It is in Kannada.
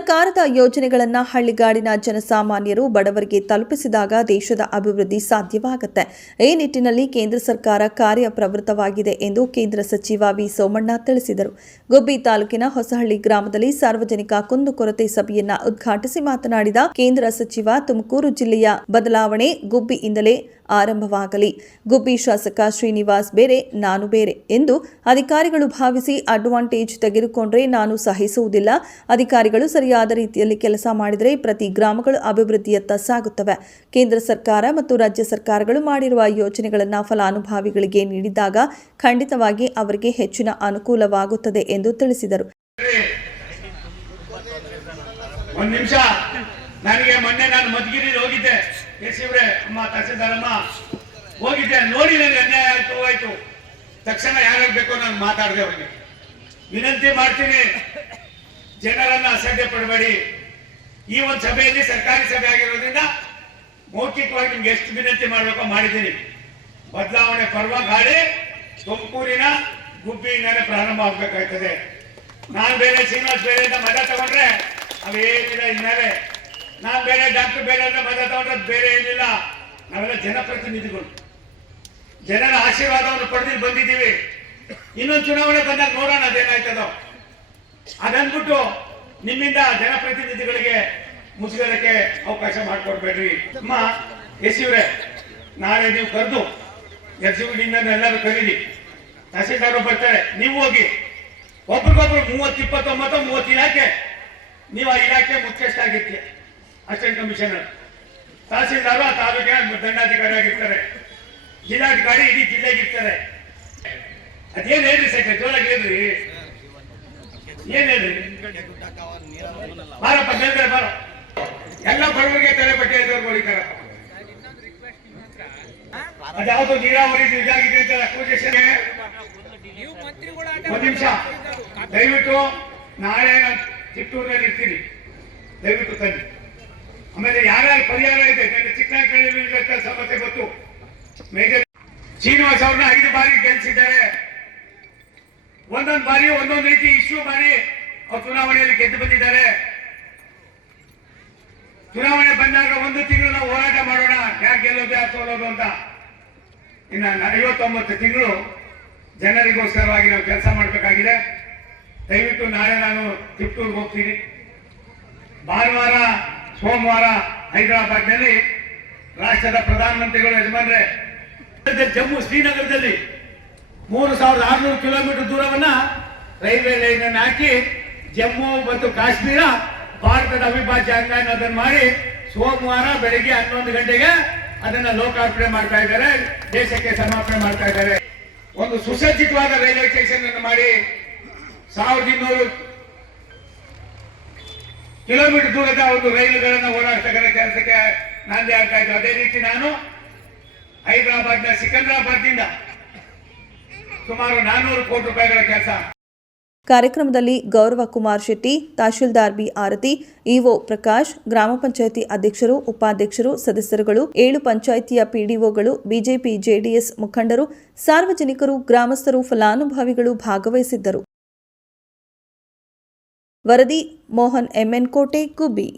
ಸರ್ಕಾರದ ಯೋಜನೆಗಳನ್ನು ಹಳ್ಳಿಗಾಡಿನ ಜನಸಾಮಾನ್ಯರು ಬಡವರಿಗೆ ತಲುಪಿಸಿದಾಗ ದೇಶದ ಅಭಿವೃದ್ಧಿ ಸಾಧ್ಯವಾಗುತ್ತೆ. ಈ ನಿಟ್ಟಿನಲ್ಲಿ ಕೇಂದ್ರ ಸರ್ಕಾರ ಕಾರ್ಯಪ್ರವೃತ್ತವಾಗಿದೆ ಎಂದು ಕೇಂದ್ರ ಸಚಿವ ವಿ ಸೋಮಣ್ಣ ತಿಳಿಸಿದರು. ಗುಬ್ಬಿ ತಾಲೂಕಿನ ಹೊಸಹಳ್ಳಿ ಗ್ರಾಮದಲ್ಲಿ ಸಾರ್ವಜನಿಕ ಕುಂದುಕೊರತೆ ಸಭೆಯನ್ನ ಉದ್ಘಾಟಿಸಿ ಮಾತನಾಡಿದ ಕೇಂದ್ರ ಸಚಿವ, ತುಮಕೂರು ಜಿಲ್ಲೆಯ ಬದಲಾವಣೆ ಗುಬ್ಬಿಯಿಂದಲೇ ಆರಂಭವಾಗಲಿ. ಗುಬ್ಬಿ ಶಾಸಕ ಶ್ರೀನಿವಾಸ್ ಬೇರೆ, ನಾನು ಬೇರೆ ಎಂದು ಅಧಿಕಾರಿಗಳು ಭಾವಿಸಿ ಅಡ್ವಾಂಟೇಜ್ ತೆಗೆದುಕೊಂಡ್ರೆ ನಾನು ಸಹಿಸುವುದಿಲ್ಲ. ಅಧಿಕಾರಿಗಳು ಸರಿಯಾದ ರೀತಿಯಲ್ಲಿ ಕೆಲಸ ಮಾಡಿದರೆ ಪ್ರತಿ ಗ್ರಾಮಗಳು ಅಭಿವೃದ್ಧಿಯತ್ತ ಸಾಗುತ್ತವೆ. ಕೇಂದ್ರ ಸರ್ಕಾರ ಮತ್ತು ರಾಜ್ಯ ಸರ್ಕಾರಗಳು ಮಾಡಿರುವ ಯೋಜನೆಗಳನ್ನು ಫಲಾನುಭವಿಗಳಿಗೆ ನೀಡಿದಾಗ ಖಂಡಿತವಾಗಿ ಅವರಿಗೆ ಹೆಚ್ಚಿನ ಅನುಕೂಲವಾಗುತ್ತದೆ ಎಂದು ತಿಳಿಸಿದರು. ನನಗೆ ಮೊನ್ನೆ ನಾನು ಮಧುಗಿರಿ ಹೋಗಿದ್ದೆ, ಎಸಿವ್ರೆ ಅಮ್ಮ ತಹಸೀಲ್ದಾರಮ್ಮ ಹೋಗಿದ್ದೆ, ನೋಡಿ ನನಗೆ ಅನ್ಯಾಯ ಆಯ್ತು. ತಕ್ಷಣ ಯಾರಾಗಬೇಕು ನಾನು ಮಾತಾಡಿದೆ. ಅವರಿಗೆ ವಿನಂತಿ ಮಾಡ್ತೀನಿ, ಜನರನ್ನ ಅಸಡ್ಡೆ ಪಡಬೇಡಿ. ಈ ಒಂದು ಸಭೆಯಲ್ಲಿ ಸರ್ಕಾರಿ ಸಭೆ ಆಗಿರೋದ್ರಿಂದ ಮೌಖಿಕವಾಗಿ ನಿಮ್ಗೆ ಎಷ್ಟು ವಿನಂತಿ ಮಾಡಬೇಕೋ ಮಾಡಿದ್ದೀನಿ. ಬದಲಾವಣೆ ಪರ್ವ ಗಾಳಿ ತುಮಕೂರಿನ ಗುಬ್ಬಿಯಿಂದಾನೆ ಪ್ರಾರಂಭ ಆಗ್ಬೇಕಾಗ್ತದೆ. ನಾನು ಬೇರೆ, ಶ್ರೀನಿವಾಸ್ ಬೇರೆ ಅಂತ ಮತ ತಗೊಂಡ್ರೆ ಅವೇನಿಲ್ಲ. ಇನ್ನಾವೆ ನಾನು ಬೇರೆ, ಡಾಕ್ಟರ್ ಬೇರೆ ಅಂತ ಮತ ತಗೊಂಡ್ರೆ ಬೇರೆ ಏನಿಲ್ಲ. ನಾವೆಲ್ಲ ಜನಪ್ರತಿನಿಧಿಗಳು, ಜನರ ಆಶೀರ್ವಾದವನ್ನು ಪಡೆದು ಬಂದಿದ್ದೀವಿ. ಇನ್ನೊಂದು ಚುನಾವಣೆ ಬಂದಾಗ ನೋಡೋಣ ಅದೇನಾಯ್ತದೋ. ಅದನ್ಬಿಟ್ಟು ನಿಮ್ಮಿಂದ ಜನಪ್ರತಿನಿಧಿಗಳಿಗೆ ಮುಜುಗರಕ್ಕೆ ಅವಕಾಶ ಮಾಡಿಕೊಡ್ಬೇಡ್ರಿ. ಅಮ್ಮ ಎಸಿವ್ರೆ, ನಾಳೆ ನೀವು ಕರೆದು ಎಕ್ಸಿಕ್ಯೂಟಿವ್ ಎಲ್ಲರೂ ಕರೀರಿ, ತಹಸೀಲ್ದಾರರು ಬರ್ತಾರೆ, ನೀವು ಹೋಗಿ ಒಬ್ರಿಗೊಬ್ರು 30-29-30 ಇಲಾಖೆ, ನೀವು ಆ ಇಲಾಖೆ ಮುಖ್ಯಸ್ಥಾಗಿರ್ತೀಯ, ಅಸಿಸ್ಟೆಂಟ್ ಕಮಿಷನರ್. ತಹಸೀಲ್ದಾರು ಆ ತಾಲೂಕಿನ ದಂಡಾಧಿಕಾರಿ ಆಗಿರ್ತಾರೆ, ಜಿಲ್ಲಾಧಿಕಾರಿ ಇಡೀ ಜಿಲ್ಲೆಗಿರ್ತಾರೆ. ಅದೇನ್ ಹೇಳ್ರಿ ಸೆಕ್ರೆ, ಜೋರಾಗಿ ಹೇಳ್ರಿ, ಏನ್ ಹೇಳ್ರಿ, ಬಾರಪ್ಪ ಮೇಲ್ಗಡೆ ಬಾರ. ಎಲ್ಲ ಬಡವರಿಗೆ ತಲೆ ಬಟ್ಟೆ ಇದ್ದವ್ರು ಹೊಡಿತಾರಪ್ಪ. ಅದ್ಯಾವುದೋ ನೀರಾವರಿ ಇದಾಗಿದೆ ಅಂತ ಅಕ್ವಿಜೇಷನ್. ಒಂದ್ ನಿಮಿಷ ದಯವಿಟ್ಟು, ನಾಳೆ ಚಿತ್ತೂರಿನಲ್ಲಿ ಇರ್ತೀನಿ, ದಯವಿಟ್ಟು ತನ್ನಿ. ಆಮೇಲೆ ಯಾರ್ಯಾರು ಪರಿಹಾರ ಇದೆ ಚಿಕ್ಕನಾಯಕ ಸಮಸ್ಯೆ ಗೊತ್ತು. ಮೇಜರ್ ಶ್ರೀನಿವಾಸ್ ಅವ್ರನ್ನ 5 ಬಾರಿ ಗೆಲ್ಲಿಸಿದ್ದಾರೆ. ಒಂದೊಂದು ಬಾರಿ ಒಂದೊಂದು ರೀತಿ ಇಶ್ಯೂ ಮಾಡಿ ಅವ್ರು ಚುನಾವಣೆಯಲ್ಲಿ ಗೆದ್ದು ಬಂದಿದ್ದಾರೆ. ಚುನಾವಣೆ ಬಂದಾಗ 1 ತಿಂಗಳು ನಾವು ಹೋರಾಟ ಮಾಡೋಣ, ಯಾರು ಗೆಲ್ಲೋದು ಯಾರು ಸೋಲೋದು ಅಂತ. ಇನ್ನು 59 ತಿಂಗಳು ಜನರಿಗೋಸ್ಕರವಾಗಿ ನಾವು ಕೆಲಸ ಮಾಡಬೇಕಾಗಿದೆ. ದಯವಿಟ್ಟು ನಾಳೆ ನಾನು ತಿಪ್ಟೂರ್ಗೆ ಹೋಗ್ತೀನಿ. ಭಾನುವಾರ ಸೋಮವಾರ ಹೈದರಾಬಾದ್ನಲ್ಲಿ ರಾಷ್ಟ್ರದ ಪ್ರಧಾನಮಂತ್ರಿಗಳು ಯಜಮಾನ್ರೆ ಜಮ್ಮು ಶ್ರೀನಗರದಲ್ಲಿ 3600 ಕಿಲೋಮೀಟರ್ ದೂರವನ್ನ ರೈಲ್ವೆ ಲೈನ್ ಅನ್ನು ಹಾಕಿ ಜಮ್ಮು ಮತ್ತು ಕಾಶ್ಮೀರ ಭಾರತದ ಅವಿಭಾಜ್ಯ ಅಂಗ ಅನ್ನೋದನ್ನು ಮಾಡಿ ಸೋಮವಾರ ಬೆಳಿಗ್ಗೆ 11 ಗಂಟೆಗೆ ಅದನ್ನ ಲೋಕಾರ್ಪಣೆ ಮಾಡ್ತಾ ಇದ್ದಾರೆ, ದೇಶಕ್ಕೆ ಸಮರ್ಪಣೆ ಮಾಡ್ತಾ ಇದ್ದಾರೆ. ಒಂದು ಸುಸಜ್ಜಿತವಾದ ರೈಲ್ವೆ ಸ್ಟೇಷನ್ ಅನ್ನು ಮಾಡಿ 1200 ಕಿಲೋಮೀಟರ್ ದೂರದ ಒಂದು ರೈಲುಗಳನ್ನು ಓಡಾಡ್ತಕ್ಕಂಥ ಕೆಲಸಕ್ಕೆ ನಾಂದಿ ಆಗ್ತಾ ಇದ್ದು. ಅದೇ ರೀತಿ ನಾನು ಹೈದರಾಬಾದ್ನ ಸಿಕಂದ್ರಾಬಾದ್ನಿಂದ ಸುಮಾರು 400 ಕೋಟಿ ರೂಪಾಯಿಗಳ ಕೆಲಸ. ಕಾರ್ಯಕ್ರಮದಲ್ಲಿ ಗೌರವ ಕುಮಾರ್ ಶೆಟ್ಟಿ, ತಹಶೀಲ್ದಾರ್ ಬಿ ಆರತಿ, ಇಒ ಪ್ರಕಾಶ್, ಗ್ರಾಮ ಪಂಚಾಯಿತಿ ಅಧ್ಯಕ್ಷರು, ಉಪಾಧ್ಯಕ್ಷರು, ಸದಸ್ಯರುಗಳು, 7 ಪಂಚಾಯಿತಿಯ ಪಿಡಿಒಗಳು, ಬಿಜೆಪಿ ಜೆಡಿಎಸ್ ಮುಖಂಡರು, ಸಾರ್ವಜನಿಕರು, ಗ್ರಾಮಸ್ಥರು, ಫಲಾನುಭವಿಗಳು ಭಾಗವಹಿಸಿದ್ದರು. ವರದಿ ಮೋಹನ್ ಎಂಎನ್ ಕೋಟೆ, ಗುಬ್ಬಿ.